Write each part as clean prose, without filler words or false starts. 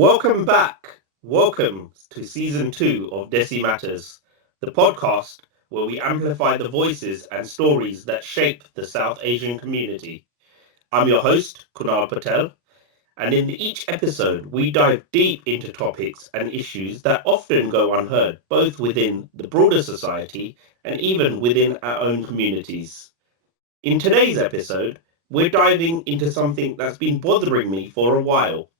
Welcome back. Welcome to season 2 of Desi Matters, the podcast where we amplify the voices and stories that shape the South Asian community. I'm your host, Kunal Patel, and in each episode, we dive deep into topics and issues that often go unheard, both within the broader society and even within our own communities. In today's episode, we're diving into something that's been bothering me for a while.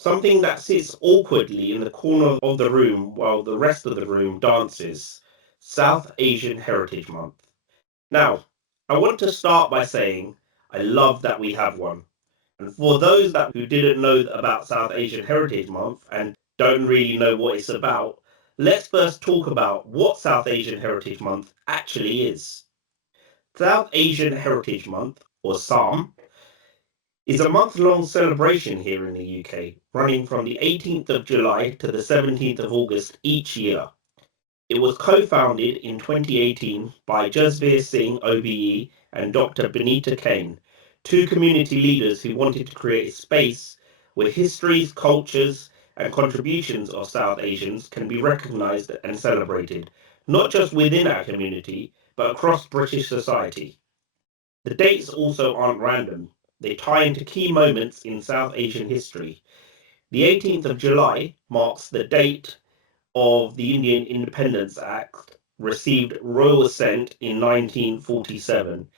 Something that sits awkwardly in the corner of the room while the rest of the room dances. South Asian Heritage Month. Now, I want to start by saying I love that we have one. And for those that who didn't know about South Asian Heritage Month and don't really know what it's about, let's first talk about what South Asian Heritage Month actually is. South Asian Heritage Month, or SAM, is a month-long celebration here in the UK, running from the 18th of July to the 17th of August each year. It was co-founded in 2018 by Jasveer Singh OBE and Dr. Benita Kane, two community leaders who wanted to create a space where histories, cultures, and contributions of South Asians can be recognised and celebrated, not just within our community, but across British society. The dates also aren't random. They tie into key moments in South Asian history. The 18th of July marks the date of the Indian Independence Act received royal assent in 1947,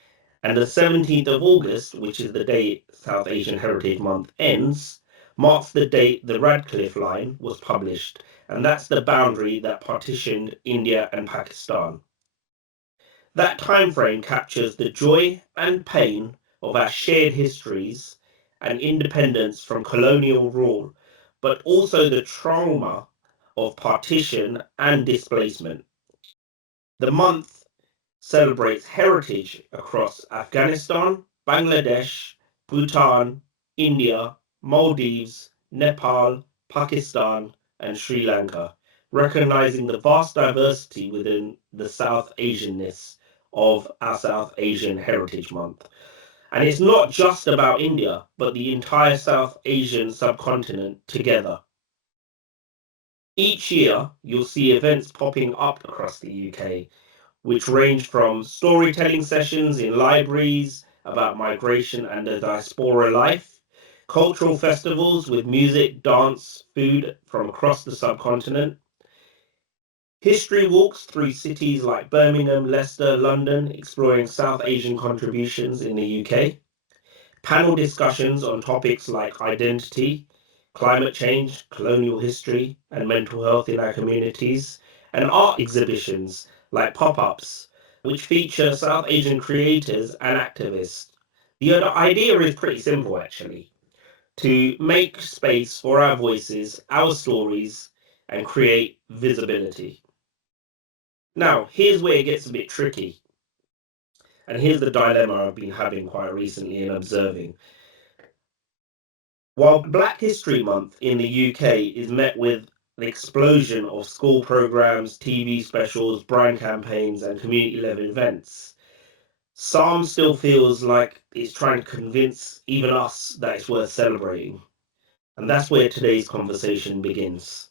and the 17th of August, which is the day South Asian Heritage Month ends, marks the date the Radcliffe Line was published, and that's the boundary that partitioned India and Pakistan. That time frame captures the joy and pain of our shared histories and independence from colonial rule, but also the trauma of partition and displacement. The month celebrates heritage across Afghanistan, Bangladesh, Bhutan, India, Maldives, Nepal, Pakistan, and Sri Lanka, recognizing the vast diversity within the South Asianness of our South Asian Heritage Month. And it's not just about India, but the entire South Asian subcontinent together. Each year, you'll see events popping up across the UK, which range from storytelling sessions in libraries about migration and the diaspora life, cultural festivals with music, dance, food from across the subcontinent, history walks through cities like Birmingham, Leicester, London, exploring South Asian contributions in the UK, panel discussions on topics like identity, climate change, colonial history, and mental health in our communities, and art exhibitions like pop-ups, which feature South Asian creators and activists. The idea is pretty simple, actually, to make space for our voices, our stories, and create visibility. Now, here's where it gets a bit tricky, and here's the dilemma I've been having quite recently and observing. While Black History Month in the UK is met with an explosion of school programs, TV specials, brand campaigns, and community-level events, Psalm still feels like it's trying to convince even us that it's worth celebrating. And that's where today's conversation begins.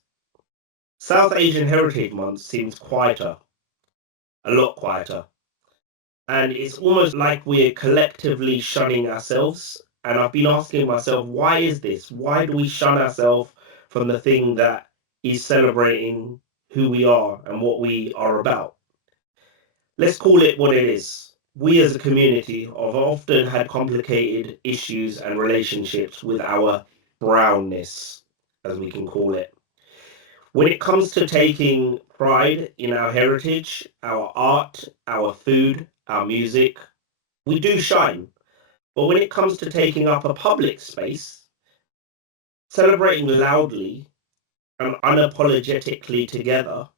South Asian Heritage Month seems quieter, a lot quieter. And it's almost like we're collectively shunning ourselves. And I've been asking myself, why is this? Why do we shun ourselves from the thing that is celebrating who we are and what we are about? Let's call it what it is. We as a community have often had complicated issues and relationships with our brownness, as we can call it. When it comes to taking pride in our heritage, our art, our food, our music, we do shine. But when it comes to taking up a public space, celebrating loudly and unapologetically together,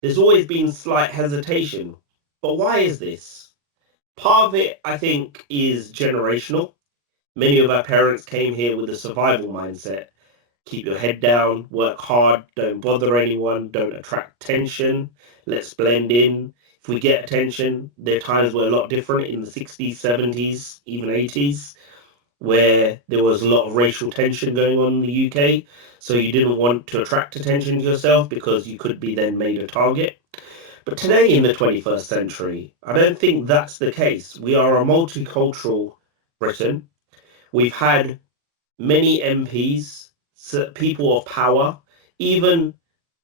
there's always been slight hesitation. But why is this? Part of it, I think, is generational. Many of our parents came here with a survival mindset. Keep your head down, work hard, don't bother anyone, don't attract attention, let's blend in. If we get attention, their times were a lot different in the 60s, 70s, even 80s. where there was a lot of racial tension going on in the UK. So you didn't want to attract attention to yourself because you could be then made a target. But today in the 21st century, I don't think that's the case. We are a multicultural Britain. We've had many MPs, people of power, even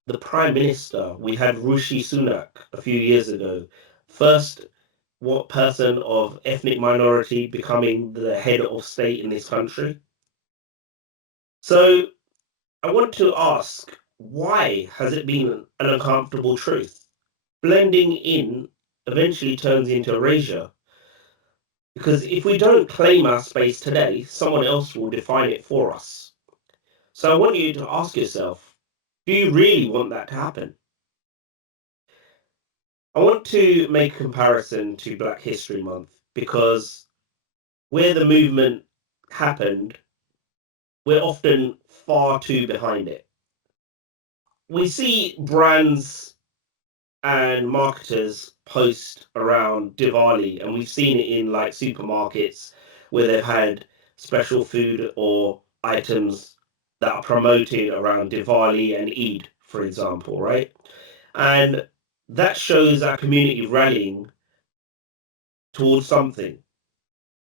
the Prime Minister. We had Rishi Sunak a few years ago. First, what person of ethnic minority becoming the head of state in this country? So I want to ask, why has it been an uncomfortable truth? Blending in eventually turns into erasure. Because if we don't claim our space today, someone else will define it for us. So I want you to ask yourself, do you really want that to happen? I want to make a comparison to Black History Month because where the movement happened, we're often far too behind it. We see brands and marketers post around Diwali, and we've seen it in like supermarkets where they've had special food or items that are promoted around Diwali and Eid, for example, right? And that shows our community rallying towards something.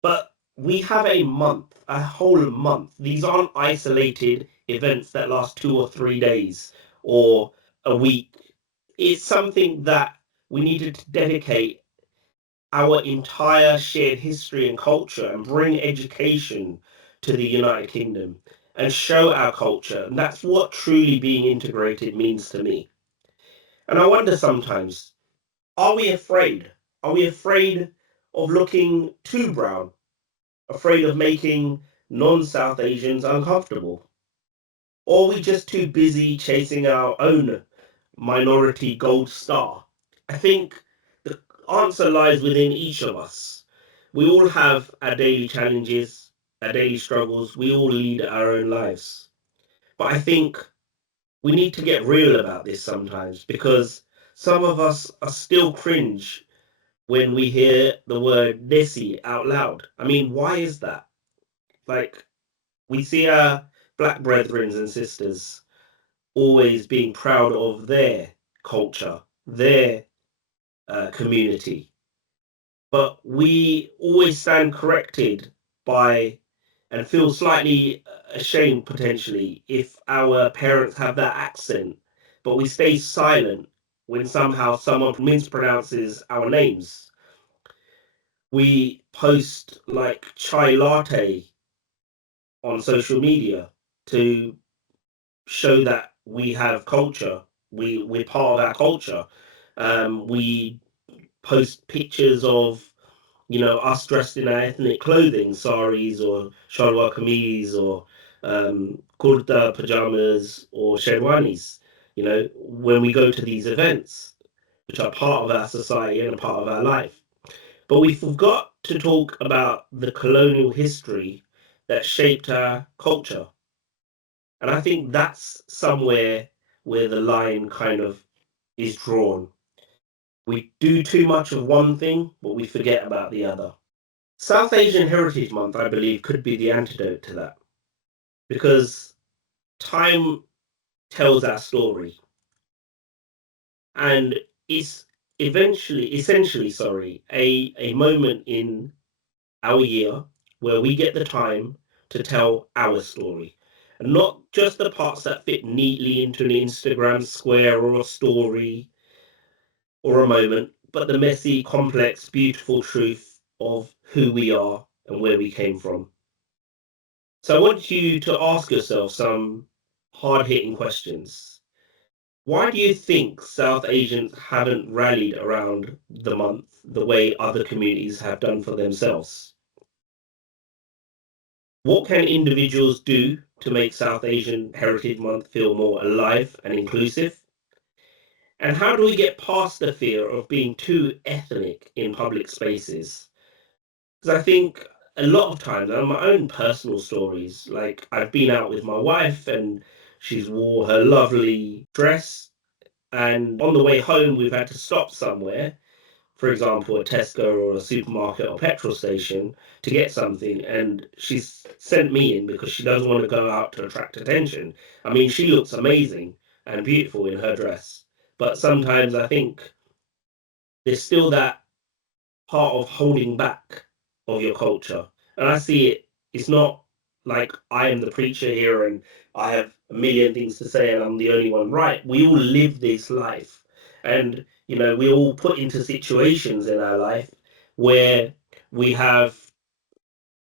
But we have a month, a whole month. These aren't isolated events that last 2 or 3 days or a week. It's something that we needed to dedicate our entire shared history and culture and bring education to the United Kingdom and show our culture. And that's what truly being integrated means to me. And I wonder sometimes, are we afraid? Are we afraid of looking too brown? Afraid of making non-South Asians uncomfortable? Or are we just too busy chasing our own minority gold star? I think the answer lies within each of us. We all have our daily challenges, our daily struggles. We all lead our own lives. But I think we need to get real about this sometimes because some of us are still cringe when we hear the word Desi out loud. I mean, why is that? Like, we see our black brethren and sisters always being proud of their culture, their community. But we always stand corrected by and feel slightly ashamed potentially if our parents have that accent, but we stay silent when somehow someone mispronounces our names. We post like chai latte on social media to show that we have culture. We're part of our culture. We post pictures of us dressed in our ethnic clothing, saris or shalwar kameez or kurta pajamas or sherwanis. When we go to these events, which are part of our society and a part of our life. But we forgot to talk about the colonial history that shaped our culture. And I think that's somewhere where the line kind of is drawn. We do too much of one thing, but we forget about the other. South Asian Heritage Month, I believe, could be the antidote to that because time tells our story and it's essentially, sorry, a moment in our year where we get the time to tell our story. And not just the parts that fit neatly into an Instagram square or a story or a moment, but the messy, complex, beautiful truth of who we are and where we came from. So I want you to ask yourself some hard hitting questions. Why do you think South Asians haven't rallied around the month the way other communities have done for themselves? What can individuals do to make South Asian Heritage Month feel more alive and inclusive? And how do we get past the fear of being too ethnic in public spaces? Because I think a lot of times, and my own personal stories, like I've been out with my wife and she's wore her lovely dress, and on the way home we've had to stop somewhere for example, a Tesco or a supermarket or petrol station to get something, and she's sent me in because she doesn't want to go out to attract attention. I mean, she looks amazing and beautiful in her dress, but sometimes I think there's still that part of holding back of your culture. And I see it, it's not like I am the preacher here and I have a million things to say and I'm the only one right. We all live this life. And, we all put into situations in our life where we have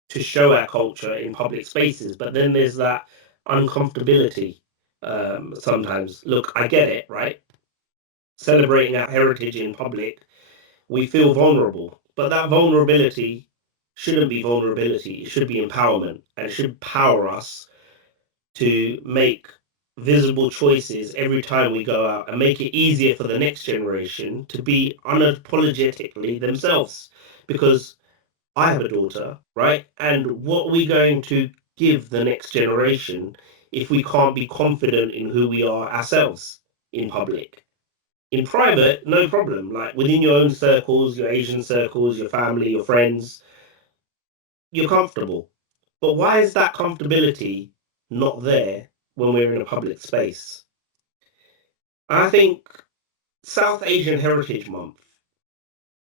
to show our culture in public spaces. But then there's that uncomfortability sometimes. Look, I get it, right? Celebrating our heritage in public, we feel vulnerable. But that vulnerability shouldn't be vulnerability. It should be empowerment, and it should power us to make visible choices every time we go out and make it easier for the next generation to be unapologetically themselves. Because I have a daughter, right? And what are we going to give the next generation if we can't be confident in who we are ourselves in public? In private, no problem. Like within your own circles, your Asian circles, your family, your friends, you're comfortable. But why is that comfortability not there when we're in a public space? I think South Asian Heritage Month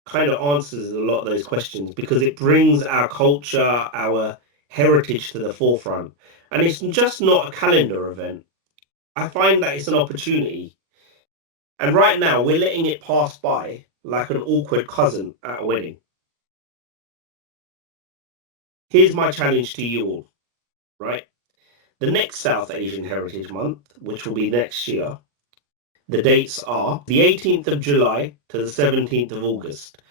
kind of answers a lot of those questions because it brings our culture, our heritage to the forefront. And it's just not a calendar event. I find that it's an opportunity. And right now, we're letting it pass by like an awkward cousin at a wedding. Here's my challenge to you all, right? The next South Asian Heritage Month, which will be next year, the dates are the 18th of July to the 17th of August.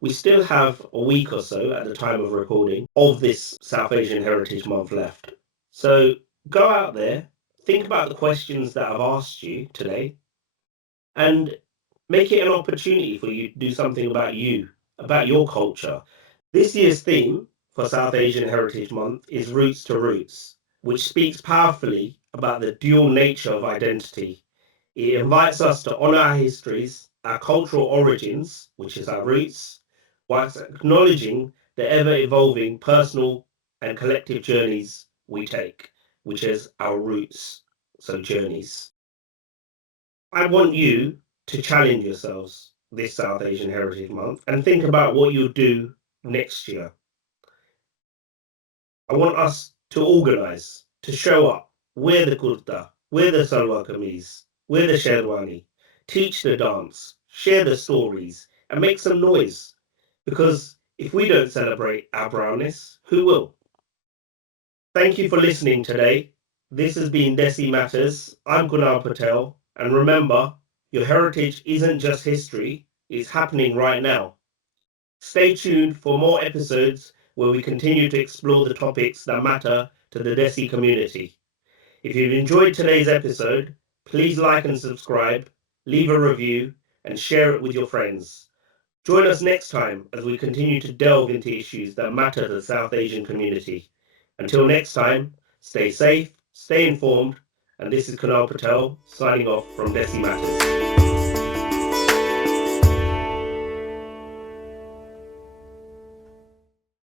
We still have a week or so at the time of recording of this South Asian Heritage Month left. So go out there, think about the questions that I've asked you today, and make it an opportunity for you to do something about you, about your culture. This year's theme for South Asian Heritage Month is Roots to Roots, which speaks powerfully about the dual nature of identity. It invites us to honor our histories, our cultural origins, which is our roots, whilst acknowledging the ever evolving personal and collective journeys we take, which is our roots, so journeys. I want you to challenge yourselves this South Asian Heritage Month and think about what you'll do next year. I want us to organize, to show up, wear the kurta, wear the salwar kameez, wear the sherwani, teach the dance, share the stories, and make some noise. Because if we don't celebrate our brownness, who will? Thank you for listening today. This has been Desi Matters. I'm Kunal Patel. And remember, your heritage isn't just history, it's happening right now. Stay tuned for more episodes where we continue to explore the topics that matter to the Desi community. If you've enjoyed today's episode, please like and subscribe, leave a review, and share it with your friends. Join us next time as we continue to delve into issues that matter to the South Asian community. Until next time, stay safe, stay informed, and this is Kunal Patel signing off from Desi Matters.